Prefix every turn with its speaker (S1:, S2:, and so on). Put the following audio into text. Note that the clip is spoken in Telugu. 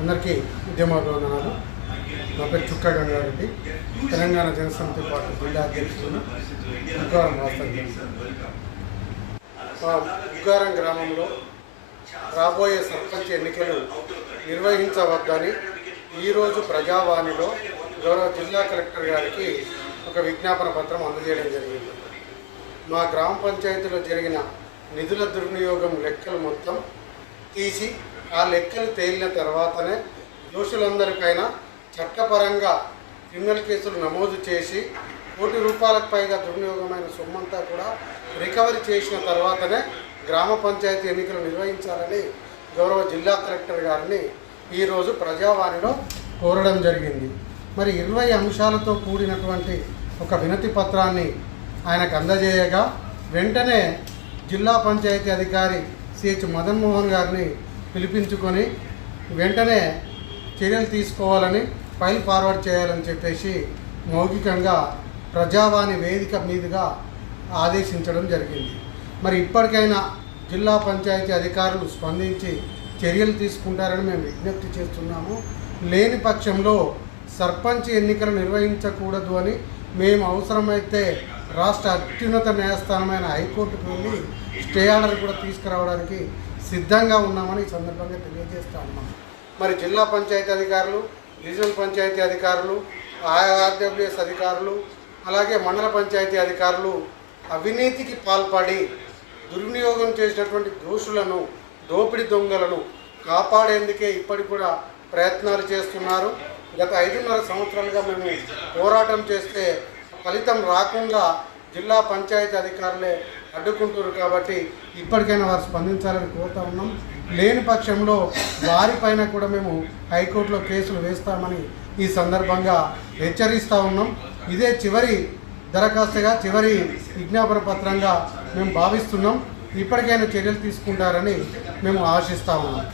S1: అందరికీ ఉద్యమాభివందనాలు. నా పేరు చుక్క గంగారెడ్డి. తెలంగాణ జనసమితి పార్టీ జిల్లా అధ్యక్షులను ఉగ్గారం వాస్తవం మా ఉగ్గారం గ్రామంలో రాబోయే సర్పంచ్ ఎన్నికలు నిర్వహించవద్దని ఈరోజు ప్రజావాణిలో గౌరవ జిల్లా కలెక్టర్ గారికి ఒక విజ్ఞాపన పత్రం అందజేయడం జరిగింది. మా గ్రామ పంచాయతీలో జరిగిన నిధుల దుర్వినియోగం లెక్కలు మొత్తం తీసి ఆ లెక్కలు తేలిన తర్వాతనే దోషులందరిపైన చట్టపరంగా క్రిమినల్ కేసులు నమోదు చేసి కోటి రూపాయలకు పైగా దుర్వినియోగమైన సొమ్మంతా కూడా రికవరీ చేసిన తర్వాతనే గ్రామ పంచాయతీ ఎన్నికలు నిర్వహించాలని గౌరవ జిల్లా కలెక్టర్ గారిని ఈరోజు ప్రజావాణిలో కోరడం జరిగింది. మరి ఇరవై అంశాలతో కూడినటువంటి ఒక వినతి పత్రాన్ని ఆయనకు అందజేయగా వెంటనే జిల్లా పంచాయతీ అధికారి సిహెచ్ మదన్మోహన్ గారిని పిలిపించుకొని వెంటనే చర్యలు తీసుకోవాలని ఫైల్ ఫార్వర్డ్ చేయాలని చెప్పేసి మౌఖికంగా ప్రజావాణి వేదిక మీదుగా ఆదేశించడం జరిగింది. మరి ఇప్పటికైనా జిల్లా పంచాయతీ అధికారులు స్పందించి చర్యలు తీసుకుంటారని మేము విజ్ఞప్తి చేస్తున్నాము. లేని పక్షంలో సర్పంచ్ ఎన్నికలు నిర్వహించకూడదు అని మేము అవసరమైతే రాష్ట్ర అత్యున్నత న్యాయస్థానమైన హైకోర్టుకు వెళ్ళి స్టే ఆర్డర్ కూడా తీసుకురావడానికి సిద్ధంగా ఉన్నామని ఈ సందర్భంగా తెలియజేస్తా ఉన్నాం. మరి జిల్లా పంచాయతీ అధికారులు రీజనల్ పంచాయతీ అధికారులు ఆర్డబ్ల్యూఎస్ అధికారులు అలాగే మండల పంచాయతీ అధికారులు అవినీతికి పాల్పడి దుర్వినియోగం చేసినటువంటి దోషులను దోపిడి దొంగలను కాపాడేందుకే ఇప్పటికి కూడా ప్రయత్నాలు చేస్తున్నారు. గత ఐదున్నర సంవత్సరాలుగా మేము పోరాటం చేస్తే ఫలితం రాకుండా జిల్లా పంచాయతీ అధికారులే అడ్డుకుంటున్నారు కాబట్టి ఇప్పటికైనా వారు స్పందించాలని కోరుతా ఉన్నాం. లేని పక్షంలో వారిపైన కూడా మేము హైకోర్టులో కేసులు వేస్తామని ఈ సందర్భంగా హెచ్చరిస్తూ ఉన్నాం. ఇదే చివరి దరఖాస్తుగా చివరి విజ్ఞాపన పత్రంగా మేము భావిస్తున్నాం. ఇప్పటికైనా చర్యలు తీసుకుంటారని మేము ఆశిస్తూ ఉన్నాం.